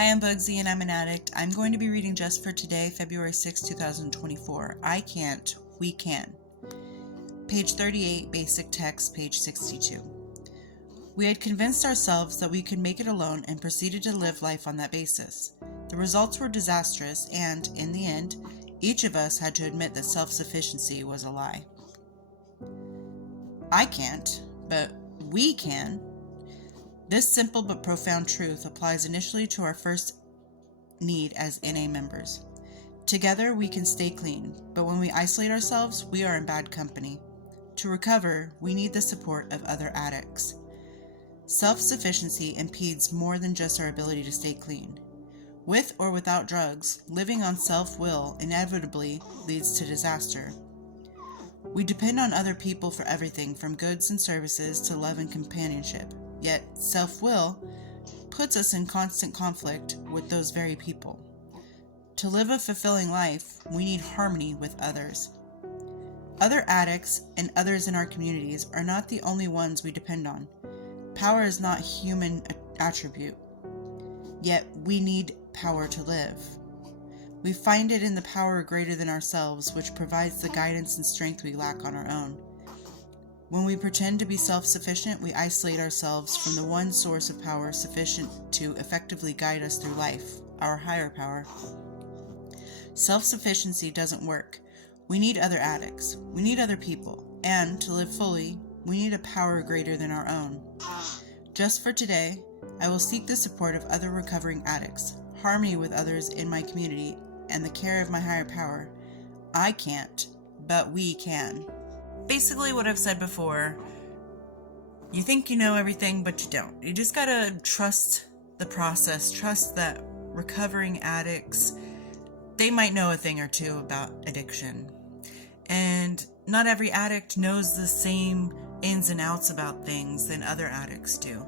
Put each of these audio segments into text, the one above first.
Hi, I'm Bugsy and I'm an addict. I'm going to be reading just for today, February 6, 2024. I Can't, We Can. Page 38, basic text, page 62. We had convinced ourselves that we could make it alone and proceeded to live life on that basis. The results were disastrous and, in the end, each of us had to admit that self-sufficiency was a lie. I can't, but we can. This simple but profound truth applies initially to our first need as NA members. Together we can stay clean, but when we isolate ourselves, we are in bad company. To recover, we need the support of other addicts. Self-sufficiency impedes more than just our ability to stay clean. With or without drugs, living on self-will inevitably leads to disaster. We depend on other people for everything from goods and services to love and companionship. Yet, self-will puts us in constant conflict with those very people. To live a fulfilling life, we need harmony with others. Other addicts and others in our communities are not the only ones we depend on. Power is not a human attribute, yet we need power to live. We find it in the power greater than ourselves, which provides the guidance and strength we lack on our own. When we pretend to be self-sufficient, we isolate ourselves from the one source of power sufficient to effectively guide us through life, our higher power. Self-sufficiency doesn't work. We need other addicts. We need other people. And to live fully, we need a power greater than our own. Just for today, I will seek the support of other recovering addicts, harmony with others in my community, and the care of my higher power. I can't, but we can. Basically what I've said before, you think you know everything, but you don't. You just gotta trust the process, trust that recovering addicts, they might know a thing or two about addiction. And not every addict knows the same ins and outs about things than other addicts do.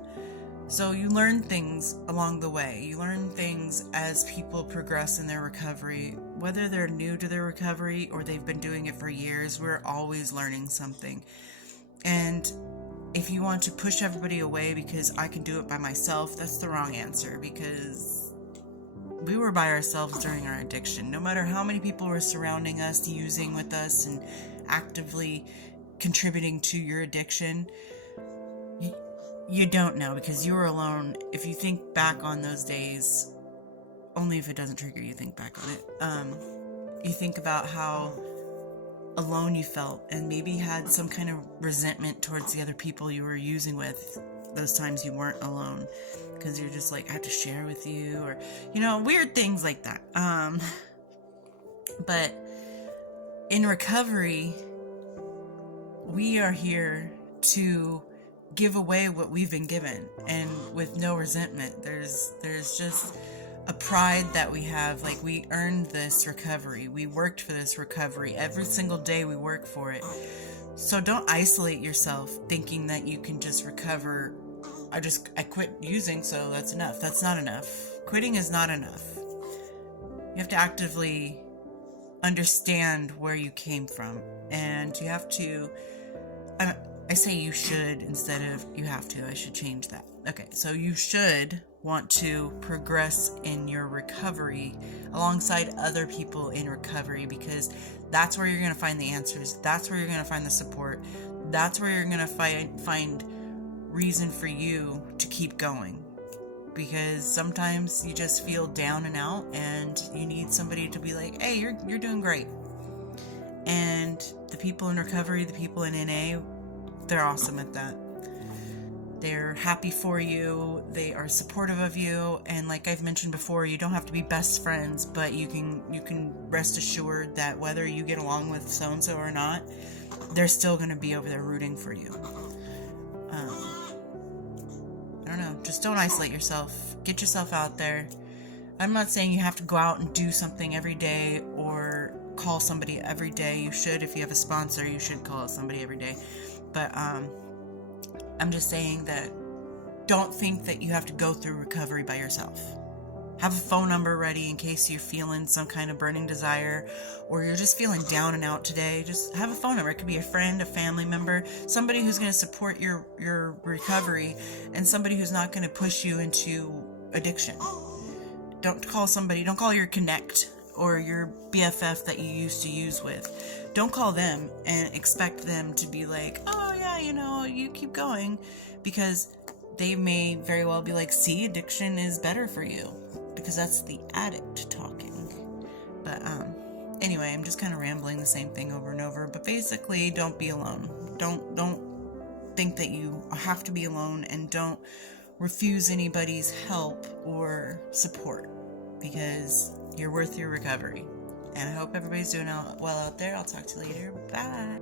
So you learn things along the way. You learn things as people progress in their recovery. Whether they're new to their recovery or they've been doing it for years, we're always learning something. And if you want to push everybody away because I can do it by myself, that's the wrong answer, because we were by ourselves during our addiction. No matter how many people were surrounding us, using with us, and actively contributing to your addiction, you don't know, because you were alone. If you think back on those days, only if it doesn't trigger you think back on it, you think about how alone you felt and maybe had some kind of resentment towards the other people you were using with those times you weren't alone, because you're just like, I have to share with you, or weird things like that. But in recovery, we are here to give away what we've been given, and with no resentment. There's just a pride that we have, like we earned this recovery, we worked for this recovery, every single day we work for it. So don't isolate yourself thinking that you can just recover. I quit using, so that's enough. That's not enough. Quitting is not enough. You have to actively understand where you came from, and you have to, I say you should instead of you have to. I should change that. Okay, so you should want to progress in your recovery alongside other people in recovery, because that's where you're going to find the answers. That's where you're going to find the support. That's where you're going to find reason for you to keep going. Because sometimes you just feel down and out, and you need somebody to be like, hey, you're doing great. And the people in recovery, the people in NA, they're awesome at that. They're happy for you. They are supportive of you. And like I've mentioned before, you don't have to be best friends, but you can rest assured that whether you get along with so-and-so or not, they're still going to be over there rooting for you. I don't know. Just don't isolate yourself. Get yourself out there. I'm not saying you have to go out and do something every day or call somebody every day. You should. If you have a sponsor, you should call somebody every day. But I'm just saying that don't think that you have to go through recovery by yourself. Have a phone number ready in case you're feeling some kind of burning desire, or you're just feeling down and out today. Just have a phone number. It could be a friend, a family member, somebody who's going to support your recovery, and somebody who's not going to push you into addiction. Don't call your connect or your BFF that you used to use with. Don't call them and expect them to be like, oh yeah, you keep going, because they may very well be like, see, addiction is better for you, because that's the addict talking. But anyway, I'm just kind of rambling the same thing over and over, but basically, don't be alone. Don't think that you have to be alone, and don't refuse anybody's help or support, because you're worth your recovery. And I hope everybody's doing well out there. I'll talk to you later. Bye.